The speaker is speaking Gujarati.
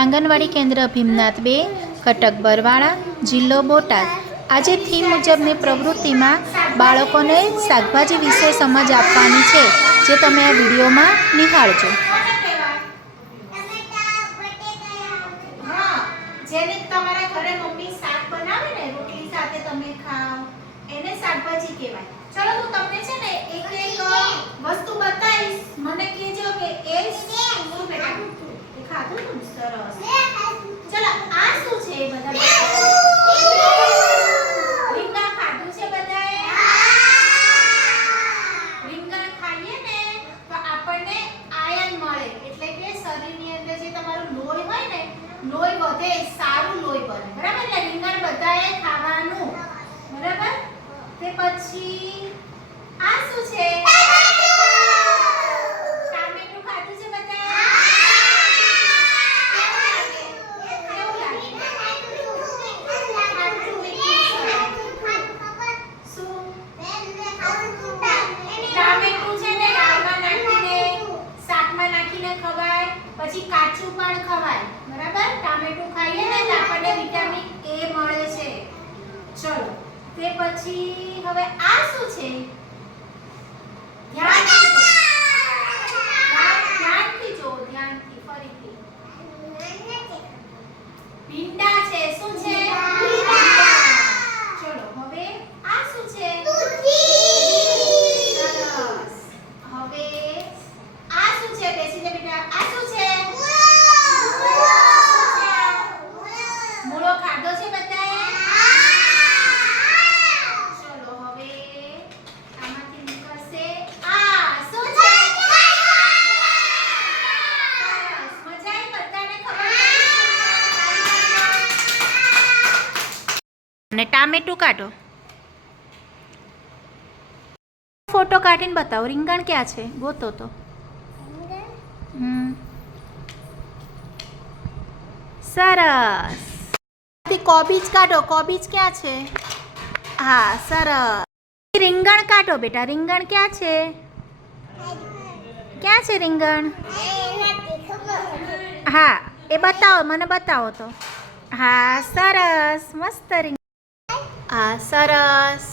આંગણવાડી કેન્દ્ર ભીમનાથ બે, કટક બરવાળા, જિલ્લો બોટાદ. આજે થીમ મુજબની પ્રવૃત્તિમાં બાળકોને શાકભાજી વિશે સમજ આપવાની છે, જે તમે આ વિડીયોમાં નિહાળજો. તમારા ઘરે મમ્મી શાક બનાવે ને, રોટલી સાથે તમે ખાઓ, એને શાકભાજી કહેવાય. ચલો હું તમને છે ને એક એક વસ્તુ બતાવીશ મને કહેજો કે એ શું બેટા સરસ ચલો આ શું છે બધા લોહી વધે સારું લોહી બને બરાબર એટલે રીંગણ બધાએ ખાવાનું બરાબર? તે પછી આ શું છે ટામેટું ખાધું છે બધાએ કેવું લાગે? કેવું લાગે? ખાટું, મીઠું, શું ટામેટું છે ને દાળમાં નાખીને શાકમાં નાખીને ખવાય પછી કાચું પણ ખવાય, બરાબર? ટામેટું ખાઈએ ને તો આપણને વિટામિન એ મળે છે. ચલો, તે પછી હવે આ શું છે ધ્યાનથી જુઓ. ધ્યાન- ધ્યાનથી જો ધ્યાનથી ફરીથી ભીંડા છે શું છે ચલો હવે આ શું છે સરસ. હવે આ શું છે બેસીને બેટા આ શું છે મૂળો ખાધો છે બધાએ? ચલો હવે આમાંથી નીકળશે આ. શું છે? સરસ. મજા આવી બધાને ખબર અને ટામેટું કાઢો. ફોટો કાઢીને બતાવો. રીંગણ ક્યાં છે? ગોતો તો. હમ. સરસ. કોબીજ કાઢો, કોબીજ ક્યાં છે? હા સરસ રીંગણ કાઢો બેટા, રીંગણ ક્યાં છે? ક્યાં છે રીંગણ? હા, એ બતાવો, મને બતાવો તો. હા, સરસ, મસ્ત રીંગણ. હા, સરસ.